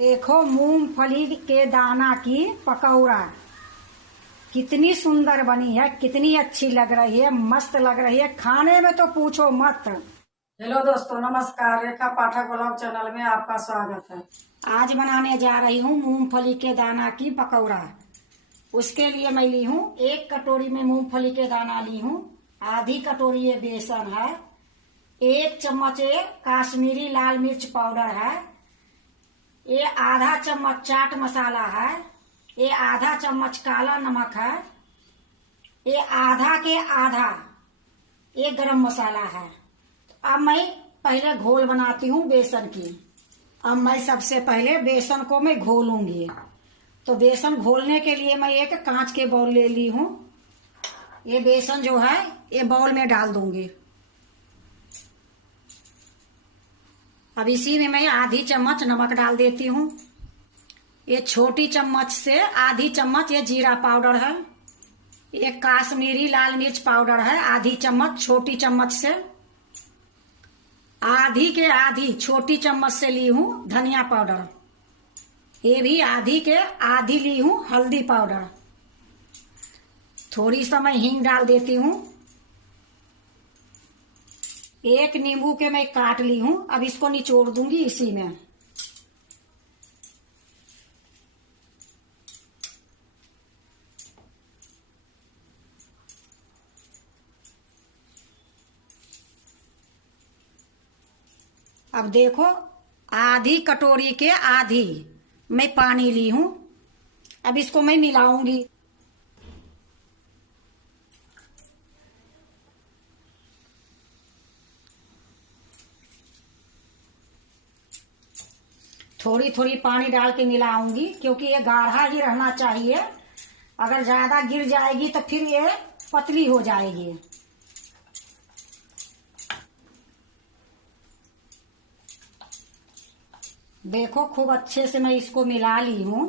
देखो मूंगफली के दाना की पकौड़ा कितनी सुंदर बनी है, कितनी अच्छी लग रही है, मस्त लग रही है, खाने में तो पूछो मत। हेलो दोस्तों, नमस्कार। रेखा पाठक ब्लॉग चैनल में आपका स्वागत है। आज बनाने जा रही हूँ मूंगफली के दाना की पकौड़ा। उसके लिए मैं ली हूँ 1 कटोरी में मूंगफली के दाना ली हूँ, आधी कटोरी ये बेसन है, 1 चम्मच ये काश्मीरी लाल मिर्च पाउडर है, ये आधा चम्मच चाट मसाला है, ये आधा चम्मच काला नमक है, ये आधा के आधा ये गरम मसाला है। अब मैं पहले घोल बनाती हूँ बेसन की। अब मैं सबसे पहले बेसन को मैं घोलूंगी। तो बेसन घोलने के लिए मैं एक कांच के बाउल ले ली हूँ। ये बेसन जो है ये बाउल में डाल दूंगी। अब इसी में मैं आधी चम्मच नमक डाल देती हूँ। ये छोटी चम्मच से आधी चम्मच ये जीरा पाउडर है। ये काश्मीरी लाल मिर्च पाउडर है, आधी चम्मच छोटी चम्मच से। आधी के आधी छोटी चम्मच से ली हूँ धनिया पाउडर। ये भी आधी के आधी ली हूँ हल्दी पाउडर। थोड़ी सा मैं हींग डाल देती हूँ। 1 नींबू के मैं काट ली हूँ। अब इसको निचोड़ दूंगी इसी में। अब देखो आधी कटोरी के आधी मैं पानी ली हूँ। अब इसको मैं मिलाऊंगी। थोड़ी थोड़ी पानी डाल के मिलाऊंगी, क्योंकि ये गाढ़ा ही रहना चाहिए। अगर ज्यादा गिर जाएगी तो फिर ये पतली हो जाएगी। देखो खूब अच्छे से मैं इसको मिला ली हूं।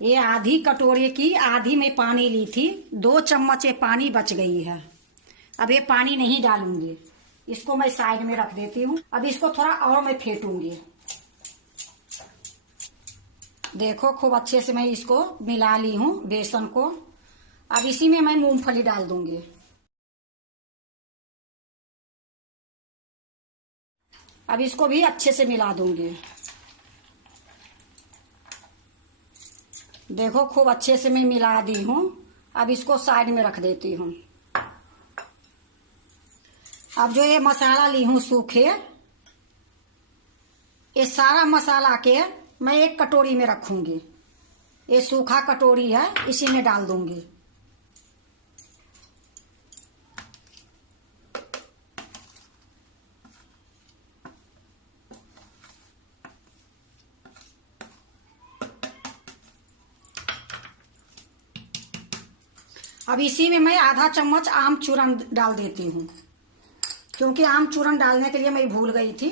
ये आधी कटोरी की आधी में पानी ली थी, 2 चम्मच ये पानी बच गई है। अब ये पानी नहीं डालूंगी, इसको मैं साइड में रख देती हूँ। अब इसको थोड़ा और मैं फेंटूंगी। देखो खूब अच्छे से मैं इसको मिला ली हूँ बेसन को। अब इसी में मैं मूंगफली डाल दूंगी। अब इसको भी अच्छे से मिला दूंगी। देखो खूब अच्छे से मैं मिला दी हूँ। अब इसको साइड में रख देती हूँ। अब जो ये मसाला ली हूँ सूखे, ये सारा मसाला के मैं 1 कटोरी में रखूंगी। ये सूखा कटोरी है, इसी में डाल दूंगी। अब इसी में मैं आधा चम्मच आम चूरन डाल देती हूँ, क्योंकि आम चूरन डालने के लिए मैं भूल गई थी।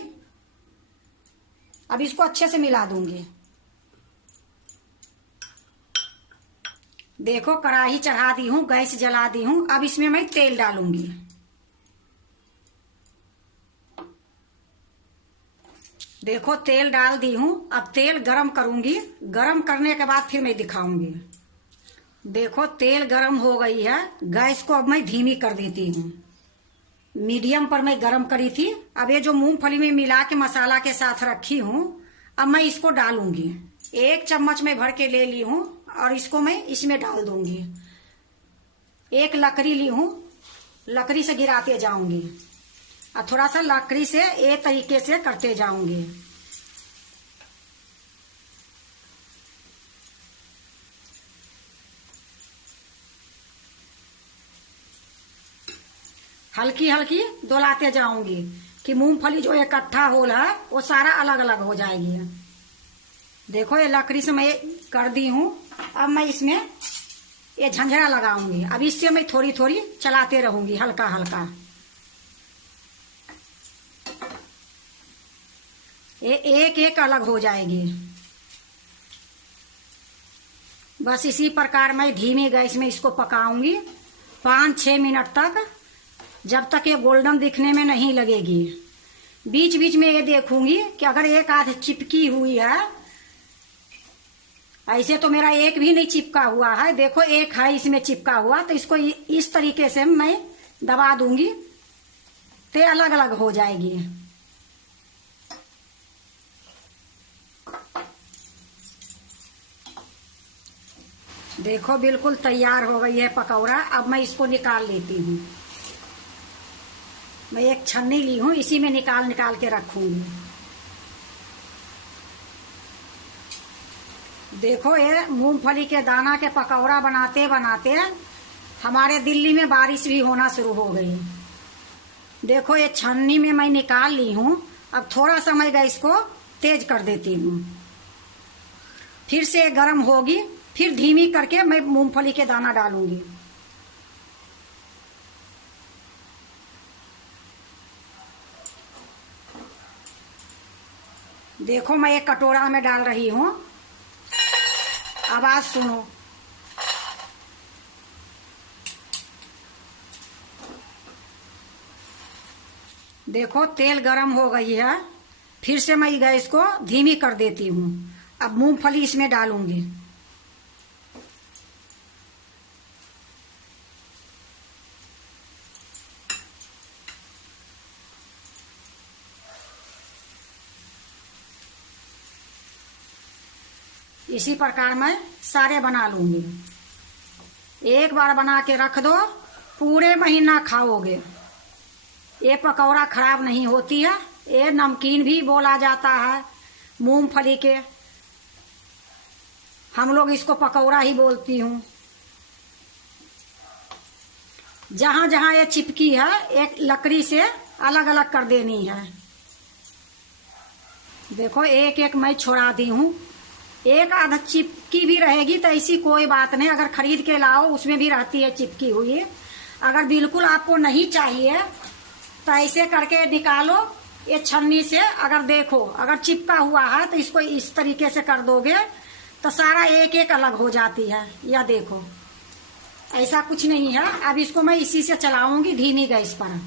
अब इसको अच्छे से मिला दूंगी। देखो कढ़ाई चढ़ा दी हूँ, गैस जला दी हूँ। अब इसमें मैं तेल डालूंगी। देखो तेल डाल दी हूँ। अब तेल गरम करूंगी। गरम करने के बाद फिर मैं दिखाऊंगी। देखो तेल गरम हो गई है। गैस को अब मैं धीमी कर देती हूँ। मीडियम पर मैं गरम करी थी। अब ये जो मूंगफली में मिला के मसाला के साथ रखी हूँ, अब मैं इसको डालूंगी। 1 चम्मच में भर के ले ली हूँ और इसको मैं इसमें डाल दूंगी। एक लकड़ी ली हूँ, लकड़ी से गिराते जाऊंगी और थोड़ा सा लकड़ी से ये तरीके से करते जाऊंगी। हल्की हल्की डोलाते जाऊंगी कि मूंगफली जो इकट्ठा होल है वो सारा अलग अलग हो जाएगी। देखो ये लकड़ी से मैं कर दी हूँ। अब मैं इसमें ये झंझरा लगाऊंगी। अब इससे मैं थोड़ी थोड़ी चलाते रहूंगी, हल्का हल्का। ये एक एक अलग हो जाएगी। बस इसी प्रकार मैं धीमी गैस में इसको पकाऊंगी 5-6 मिनट तक, जब तक ये गोल्डन दिखने में नहीं लगेगी। बीच बीच में ये देखूंगी कि अगर एक आध चिपकी हुई है। ऐसे तो मेरा एक भी नहीं चिपका हुआ है, देखो एक है इसमें चिपका हुआ, तो इसको इस तरीके से मैं दबा दूंगी तो अलग अलग हो जाएगी। देखो बिल्कुल तैयार हो गई है पकौड़ा। अब मैं इसको निकाल लेती हूँ। मैं एक छन्नी ली हूँ, इसी में निकाल निकाल के रखूंगी। देखो ये मूंगफली के दाना के पकौड़ा बनाते बनाते हमारे दिल्ली में बारिश भी होना शुरू हो गई। देखो ये छन्नी में मैं निकाल ली हूँ। अब थोड़ा सा मैं गैस को तेज कर देती हूँ, फिर से गर्म होगी, फिर धीमी करके मैं मूंगफली के दाना डालूंगी। देखो मैं एक कटोरा में डाल रही हूँ, आवाज सुनो। देखो तेल गरम हो गई है, फिर से मैं गैस को धीमी कर देती हूँ। अब मूंगफली इसमें डालूंगी। इसी प्रकार मैं सारे बना लूंगी। एक बार बना के रख दो, पूरे महीना खाओगे। ये पकौड़ा खराब नहीं होती है। ये नमकीन भी बोला जाता है मूंगफली के, हम लोग इसको पकौड़ा ही बोलती हूँ। जहां जहां ये चिपकी है एक लकड़ी से अलग अलग कर देनी है। देखो एक एक मैं छोड़ा दी हूँ। एक आधा चिपकी भी रहेगी तो ऐसी कोई बात नहीं, अगर खरीद के लाओ उसमें भी रहती है चिपकी हुई। अगर बिल्कुल आपको नहीं चाहिए तो ऐसे करके निकालो ये छन्नी से। अगर देखो अगर चिपका हुआ है तो इसको इस तरीके से कर दोगे तो सारा एक एक अलग हो जाती है। या देखो ऐसा कुछ नहीं है। अब इसको मैं इसी से चलाऊंगी धीमी गैस पर।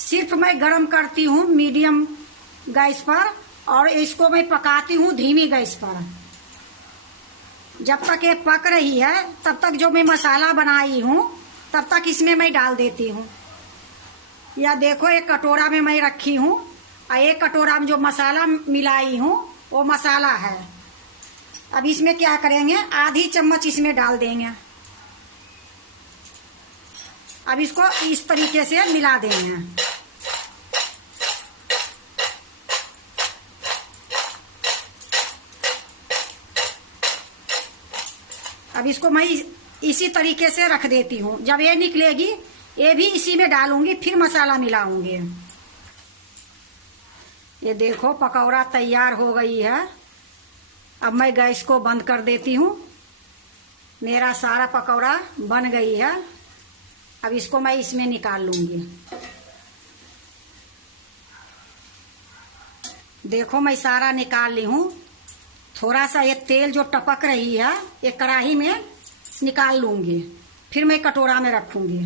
सिर्फ मैं गरम करती हूँ मीडियम गैस पर, और इसको मैं पकाती हूँ धीमी गैस पर। जब तक ये पक रही है तब तक जो मैं मसाला बनाई हूँ तब तक इसमें मैं डाल देती हूँ। या देखो एक कटोरा में मैं रखी हूँ, और एक कटोरा में जो मसाला मिलाई हूँ वो मसाला है। अब इसमें क्या करेंगे, आधी चम्मच इसमें डाल देंगे। अब इसको इस तरीके से मिला देंगे। अब इसको मैं इसी तरीके से रख देती हूँ। जब ये निकलेगी ये भी इसी में डालूंगी, फिर मसाला मिलाऊंगी। ये देखो पकौड़ा तैयार हो गई है। अब मैं गैस को बंद कर देती हूँ। मेरा सारा पकौड़ा बन गई है। अब इसको मैं इसमें निकाल लूंगी। देखो मैं सारा निकाल ली हूँ। थोड़ा सा ये तेल जो टपक रही है ये कढ़ाई में निकाल लूंगी, फिर मैं कटोरा में रखूंगी।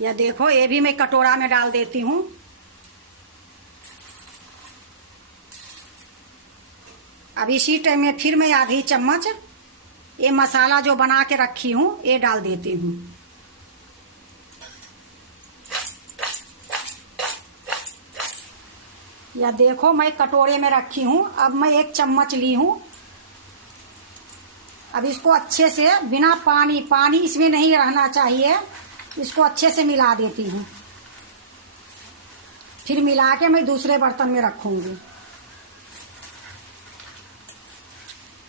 या देखो ये भी मैं कटोरा में डाल देती हूँ। अब इसी टाइम में फिर मैं आधी चम्मच ये मसाला जो बना के रखी हूँ ये डाल देती हूँ। या देखो मैं कटोरे में रखी हूँ। अब मैं एक चम्मच ली हूँ। अब इसको अच्छे से बिना पानी इसमें नहीं रहना चाहिए, इसको अच्छे से मिला देती हूँ। फिर मिला के मैं दूसरे बर्तन में रखूंगी।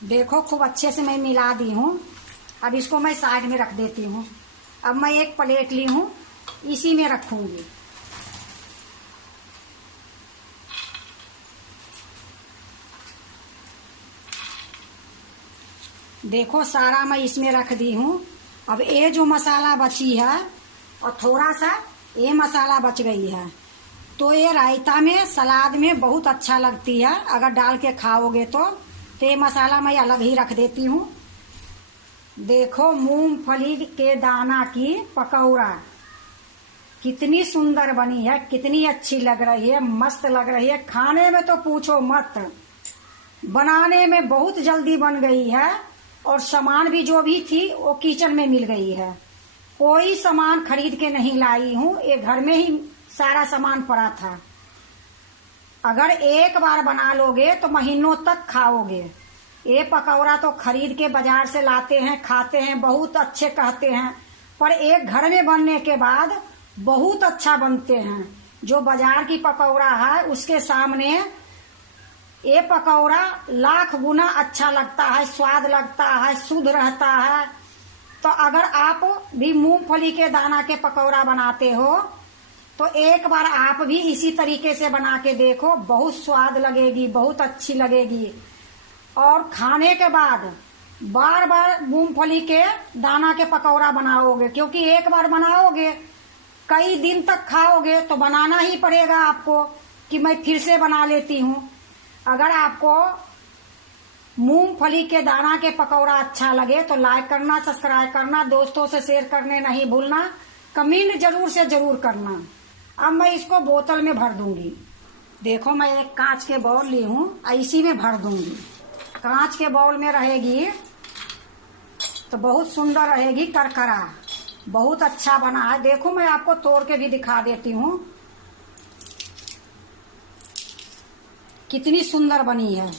देखो खूब अच्छे से मैं मिला दी हूँ। अब इसको मैं साइड में रख देती हूँ। अब मैं एक प्लेट ली हूँ, इसी में रखूंगी। देखो सारा मैं इसमें रख दी हूँ। अब ये जो मसाला बची है और थोड़ा सा ये मसाला बच गई है, तो ये रायता में सलाद में बहुत अच्छा लगती है अगर डाल के खाओगे तो ये मसाला मैं अलग ही रख देती हूँ। देखो मूंगफली के दाना की पकौड़ा कितनी सुंदर बनी है, कितनी अच्छी लग रही है, मस्त लग रही है। खाने में तो पूछो मत, बनाने में बहुत जल्दी बन गई है और सामान भी जो भी थी वो किचन में मिल गई है। कोई सामान खरीद के नहीं लाई हूँ, ये घर में ही सारा सामान पड़ा था। अगर एक बार बना लोगे तो महीनों तक खाओगे। ये पकौड़ा तो खरीद के बाजार से लाते हैं, खाते हैं, बहुत अच्छे कहते हैं, पर एक घर में बनने के बाद बहुत अच्छा बनते हैं। जो बाजार की पकौड़ा है उसके सामने ये पकौड़ा लाख गुना अच्छा लगता है, स्वाद लगता है, शुद्ध रहता है। तो अगर आप भी मूंगफली के दाना के पकौड़ा बनाते हो तो एक बार आप भी इसी तरीके से बना के देखो, बहुत स्वाद लगेगी, बहुत अच्छी लगेगी। और खाने के बाद बार बार मूंगफली के दाना के पकौड़ा बनाओगे, क्योंकि एक बार बनाओगे कई दिन तक खाओगे तो बनाना ही पड़ेगा आपको कि मैं फिर से बना लेती हूँ। अगर आपको मूंगफली के दाना के पकौड़ा अच्छा लगे तो लाइक करना, सब्सक्राइब करना, दोस्तों से शेयर करने नहीं भूलना, कमेंट जरूर से जरूर करना। अब मैं इसको बोतल में भर दूंगी। देखो मैं एक कांच के बाउल ली हूँ, इसी में भर दूंगी। कांच के बाउल में रहेगी तो बहुत सुंदर रहेगी, करकरा, बहुत अच्छा बना है। देखो मैं आपको तोड़ के भी दिखा देती हूँ कितनी सुंदर बनी है।